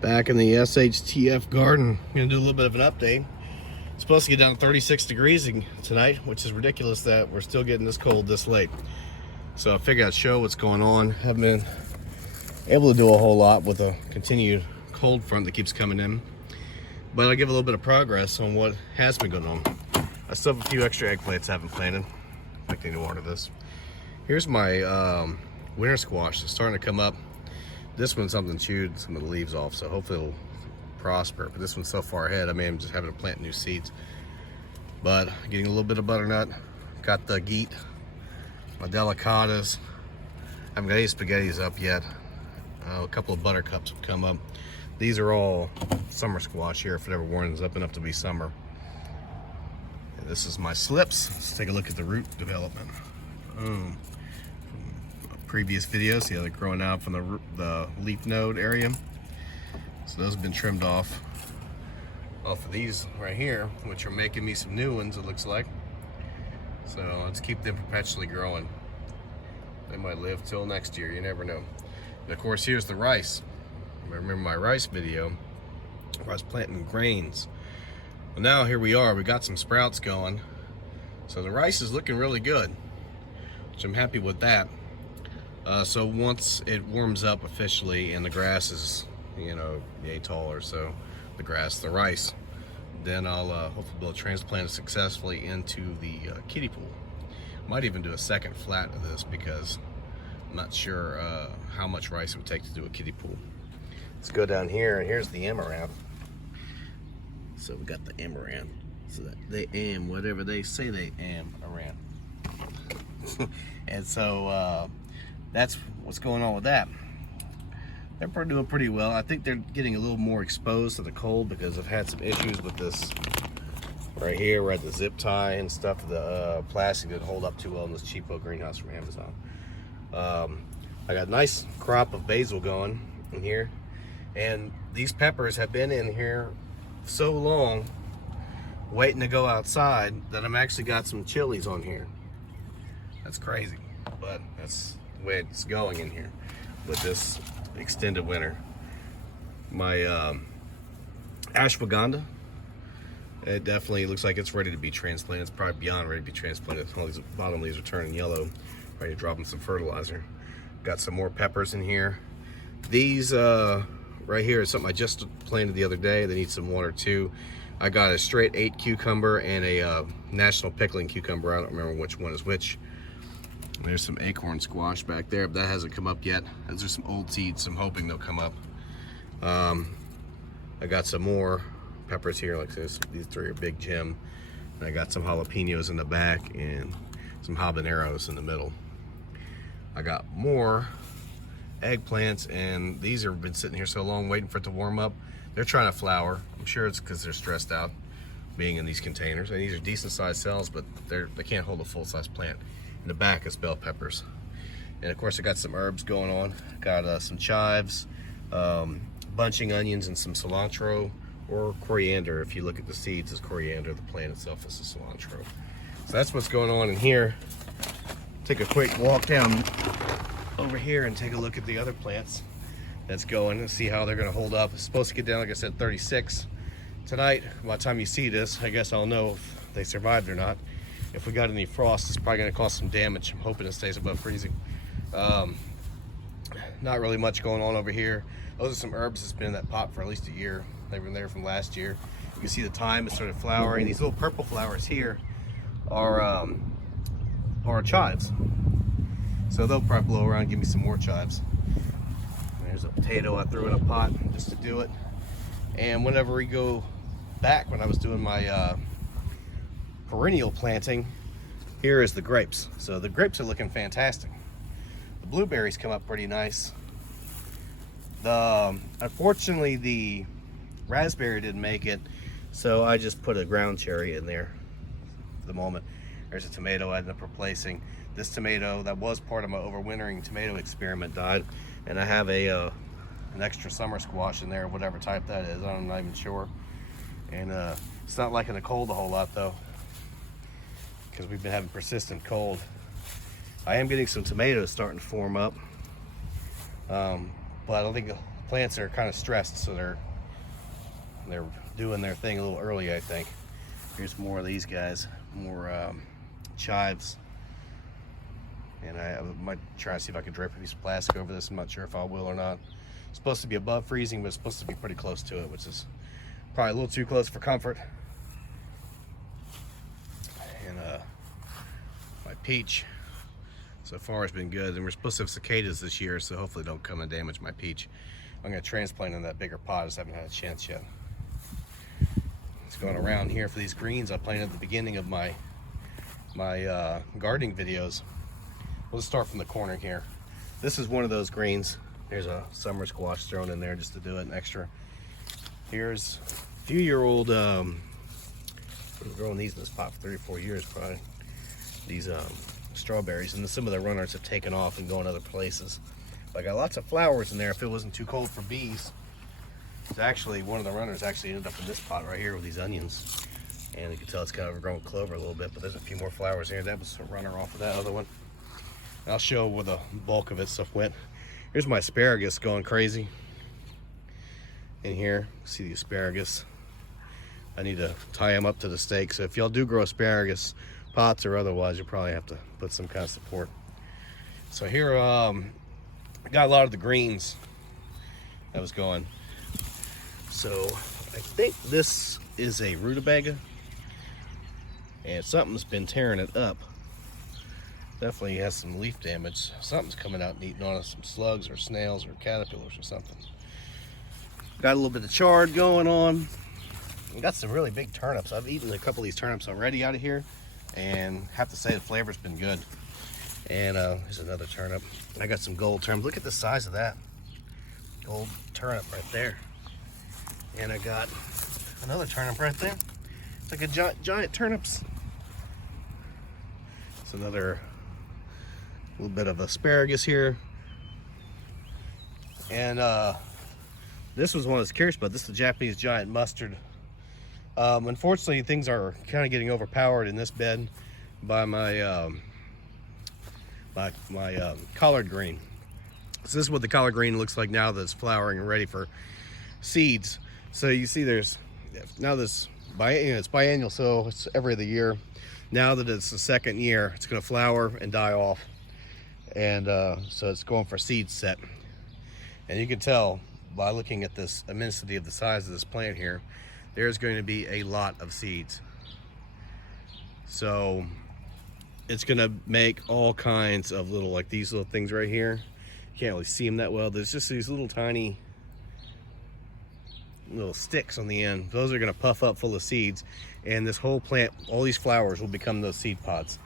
Back in the SHTF Garden. I'm gonna do a little bit of an update. It's supposed to get down to 36 degrees tonight, which is ridiculous that we're still getting this cold this late. So I figured I'd show what's going on. Haven't been able to do a whole lot with a continued cold front that keeps coming in, but I'll give a little bit of progress on what has been going on. I still have a few extra eggplants I haven't planted. I think I need to water this. Here's my winter squash. It's starting to come up. This one's something chewed some of the leaves off, so hopefully it'll prosper. But this one's so far ahead, I may just having to plant new seeds. But getting a little bit of butternut. Got the geet, my delicatas. I haven't got any spaghettis up yet. A couple of buttercups have come up. These are all summer squash here, if it ever warms up enough to be summer. And this is my slips. Let's take a look at the root development. From previous videos, see how they're growing out from the leaf node area. So those have been trimmed off of these right here, which are making me some new ones, it looks like. So let's keep them perpetually growing. They might live till next year, you never know. And of course, here's the rice. Remember my rice video where I was planting grains. Well, now here we are, we got some sprouts going. So the rice is looking really good, which I'm happy with that. So once it warms up officially and the grass is, yay tall or so, the rice, then I'll hopefully be able to transplant it successfully into the kiddie pool. Might even do a second flat of this because I'm not sure how much rice it would take to do a kiddie pool. Let's go down here, and here's the amaranth. So we got the amaranth. So that they am whatever they say they am around. And so that's what's going on with that. They're doing pretty well. I think they're getting a little more exposed to the cold because I've had some issues with this right here. We're at the zip tie and stuff. The plastic didn't hold up too well in this cheapo greenhouse from Amazon. I got a nice crop of basil going in here. And these peppers have been in here so long, waiting to go outside, that I'm actually got some chilies on here. That's crazy, but that's the way it's going in here with this extended winter. My ashwagandha, it definitely looks like it's ready to be transplanted. It's probably beyond ready to be transplanted. All these bottom leaves are turning yellow, ready to drop in some fertilizer. Got some more peppers in here. These right here is something I just planted the other day. They need some water too. I got a straight 8 cucumber and a national pickling cucumber. I don't remember which one is which. There's some acorn squash back there, but that hasn't come up yet. Those are some old seeds, I'm hoping they'll come up. I got some more peppers here like this. These three are Big Jim. And I got some jalapenos in the back and some habaneros in the middle. I got more eggplants, and these have been sitting here so long waiting for it to warm up. They're trying to flower. I'm sure it's because they're stressed out being in these containers. And these are decent sized cells, but they can't hold a full size plant. In the back is bell peppers. And of course I got some herbs going on. Got some chives, bunching onions, and some cilantro or coriander. If you look at the seeds, it's coriander. The plant itself is a cilantro. So that's what's going on in here. Take a quick walk down over here and take a look at the other plants that's going and see how they're going to hold up. It's supposed to get down, like I said, 36 tonight. By the time you see this, I guess I'll know if they survived or not. If we got any frost, it's probably going to cause some damage. I'm hoping it stays above freezing. Not really much going on over here. Those are some herbs that's been in that pot for at least a year. They've been there from last year. You can see the thyme has started flowering. These little purple flowers here are chives. So they'll probably blow around and give me some more chives. There's a potato I threw in a pot just to do it. And whenever we go back, when I was doing my perennial planting, here is the grapes. So the grapes are looking fantastic. The blueberries come up pretty nice. Unfortunately, the raspberry didn't make it, so I just put a ground cherry in there for the moment. There's a tomato I ended up replacing. This tomato that was part of my overwintering tomato experiment died, and I have an extra summer squash in there, whatever type that is. I'm not even sure. And it's not liking the cold a whole lot though, because we've been having persistent cold. I am getting some tomatoes starting to form up, but I don't think plants are kind of stressed, so they're doing their thing a little early, I think. Here's more of these guys, more chives. And I might try to see if I can drape a piece of plastic over this. I'm not sure if I will or not. It's supposed to be above freezing, but it's supposed to be pretty close to it, which is probably a little too close for comfort. And my peach so far has been good. And we're supposed to have cicadas this year, so hopefully don't come and damage my peach. I'm going to transplant in that bigger pot. I just haven't had a chance yet. It's going around here for these greens I planted at the beginning of my gardening videos. We'll start from the corner here. This is one of those greens. There's a summer squash thrown in there just to do it, an extra. Here's a few-year-old, I've been growing these in this pot for 3 or 4 years probably. These strawberries, and some of the runners have taken off and gone other places. But I got lots of flowers in there if it wasn't too cold for bees. It's actually, one of the runners actually ended up in this pot right here with these onions. And you can tell it's kind of grown clover a little bit, but there's a few more flowers here. That was a runner off of that other one. I'll show where the bulk of it stuff went. Here's my asparagus going crazy. In here, see the asparagus. I need to tie them up to the stake. So if y'all do grow asparagus, pots or otherwise, you probably have to put some kind of support. So here, I got a lot of the greens that was going. So I think this is a rutabaga, and something's been tearing it up. Definitely has some leaf damage. Something's coming out and eating on it, some slugs or snails or caterpillars or something. Got a little bit of chard going on. We got some really big turnips. I've eaten a couple of these turnips already out of here, and have to say the flavor's been good. And there's another turnip. I got some gold turnips. Look at the size of that. Gold turnip right there. And I got another turnip right there. It's like a giant turnips. It's another little bit of asparagus here. And this was one I was curious about. This is the Japanese giant mustard. Unfortunately, things are kind of getting overpowered in this bed by my collard green. So this is what the collard green looks like now that it's flowering and ready for seeds. So you see there's, now this, it's biennial, so it's every other year. Now that it's the second year, it's gonna flower and die off. And so it's going for seed set. And you can tell by looking at this immensity of the size of this plant here, there's going to be a lot of seeds. So it's gonna make all kinds of little, like these little things right here. You can't really see them that well. There's just these little tiny little sticks on the end. Those are gonna puff up full of seeds, and this whole plant, all these flowers will become those seed pods.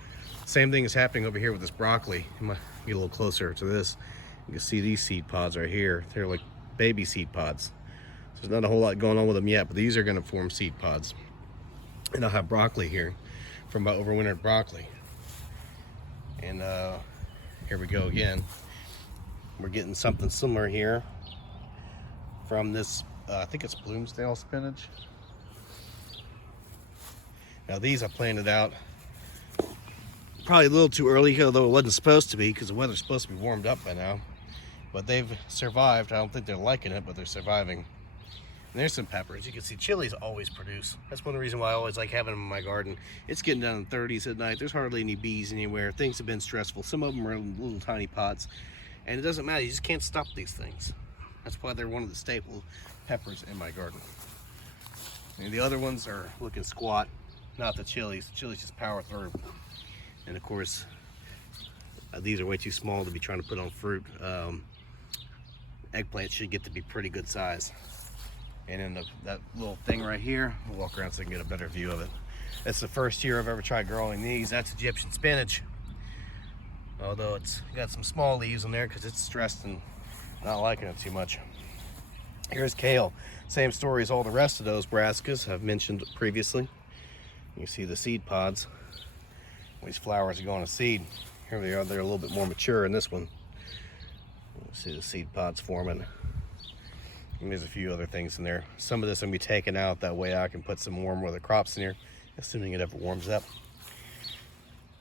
Same thing is happening over here with this broccoli. I'm gonna get a little closer to this. You can see these seed pods right here. They're like baby seed pods. So there's not a whole lot going on with them yet, but these are gonna form seed pods. And I'll have broccoli here from my overwintered broccoli. And here we go again. We're getting something similar here from this, I think it's Bloomsdale spinach. Now these I planted out probably a little too early, although it wasn't supposed to be, because the weather's supposed to be warmed up by now. But they've survived. I don't think they're liking it, but they're surviving. And there's some peppers. You can see chilies always produce. That's one of the reasons why I always like having them in my garden. It's getting down in the 30s at night. There's hardly any bees anywhere. Things have been stressful. Some of them are in little tiny pots. And it doesn't matter. You just can't stop these things. That's why they're one of the staple peppers in my garden. And the other ones are looking squat. Not the chilies. The chilies just power through. And of course, these are way too small to be trying to put on fruit. Eggplant should get to be pretty good size. And then that little thing right here, I'll walk around so I can get a better view of it. That's the first year I've ever tried growing these. That's Egyptian spinach. Although it's got some small leaves in there because it's stressed and not liking it too much. Here's kale. Same story as all the rest of those brassicas I've mentioned previously. You see the seed pods. These flowers are going to seed. Here they are. They're a little bit more mature in this one. You see the seed pods forming. And there's a few other things in there. Some of this I'm gonna be taken out, that way I can put some warm weather crops in here, assuming it ever warms up.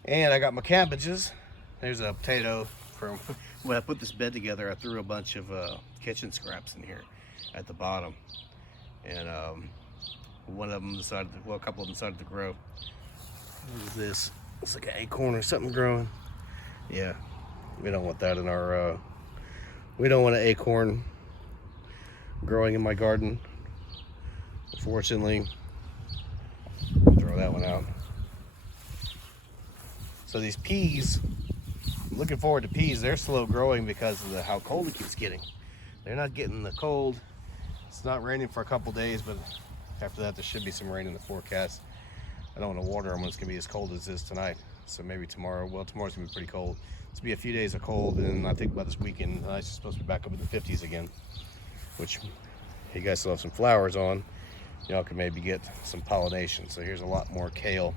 And I got my cabbages. There's a potato from when I put this bed together, I threw a bunch of kitchen scraps in here at the bottom, and one of them decided to, well, a couple of them decided to grow. What is this? It's like an acorn or something growing. Yeah, we don't want that in our we don't want an acorn growing in my garden, unfortunately. Throw that one out. So these peas, I'm looking forward to peas. They're slow growing because of how cold it keeps getting. They're not getting the cold. It's not raining for a couple days, but after that there should be some rain in the forecast. I don't want to water them when it's gonna be as cold as it is tonight. So maybe tomorrow, well, tomorrow's gonna be pretty cold. It's gonna be a few days of cold, and I think by this weekend, it's supposed to be back up in the 50s again, which you guys still have some flowers on. Y'all can maybe get some pollination. So here's a lot more kale.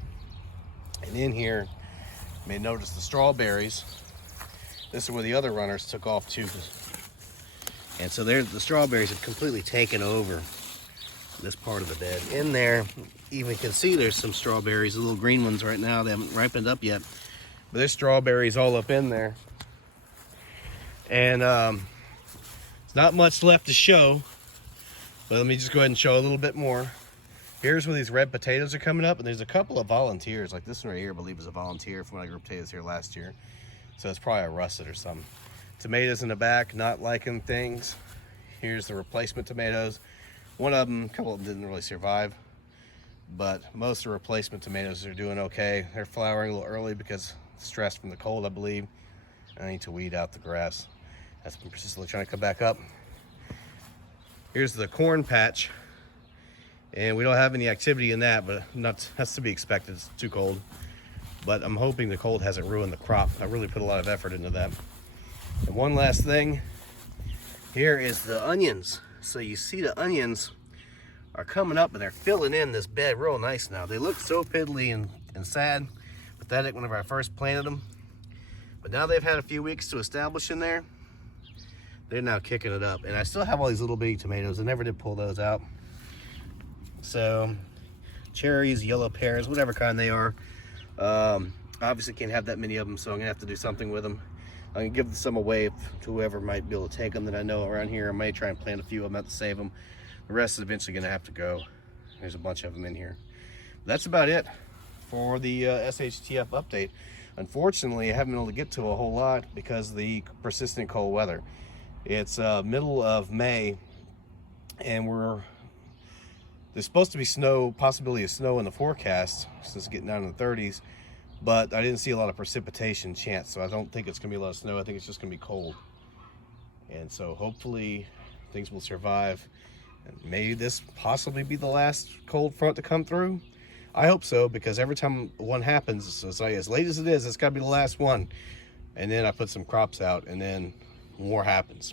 And in here, you may notice the strawberries. This is where the other runners took off too. And so there, the strawberries have completely taken over this part of the bed. In there, even can see there's some strawberries, the little green ones right now. They haven't ripened up yet, but there's strawberries all up in there. And it's not much left to show, but let me just go ahead and show a little bit more. Here's where these red potatoes are coming up, and there's a couple of volunteers, like this one right here, I believe is a volunteer from when I grew potatoes here last year. So it's probably a russet or something. Tomatoes in the back, not liking things. Here's the replacement tomatoes. One of them, a couple of them didn't really survive, but most of the replacement tomatoes are doing okay. They're flowering a little early because stress from the cold, I believe. I need to weed out the grass. That's been persistently trying to come back up. Here's the corn patch, and we don't have any activity in that, but that's to be expected. It's too cold, but I'm hoping the cold hasn't ruined the crop. I really put a lot of effort into that. And one last thing, here is the onions. So you see the onions are coming up and they're filling in this bed real nice now. They look so piddly and sad, pathetic whenever I first planted them. But now they've had a few weeks to establish in there. They're now kicking it up. And I still have all these little bitty tomatoes. I never did pull those out. So cherries, yellow pears, whatever kind they are. Obviously can't have that many of them, so I'm gonna have to do something with them. I'm gonna give some away to whoever might be able to take them that I know around here. I may try and plant a few of them out to save them. The rest is eventually gonna have to go. There's a bunch of them in here. That's about it for the SHTF update. Unfortunately, I haven't been able to get to a whole lot because of the persistent cold weather. It's middle of May, and there's supposed to be snow, possibility of snow in the forecast, since it's getting down in the 30s. But I didn't see a lot of precipitation chance, so I don't think it's gonna be a lot of snow. I think it's just gonna be cold. And so hopefully things will survive. And may this possibly be the last cold front to come through? I hope so, because every time one happens, it's like, as late as it is, it's gotta be the last one. And then I put some crops out, and then more happens.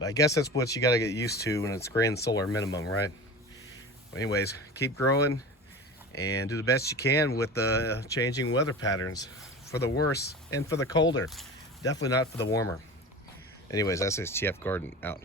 But I guess that's what you gotta get used to when it's grand solar minimum, right? But anyways, keep growing and do the best you can with the changing weather patterns, for the worse and for the colder. Definitely not for the warmer. Anyways, that's SHTF Garden out.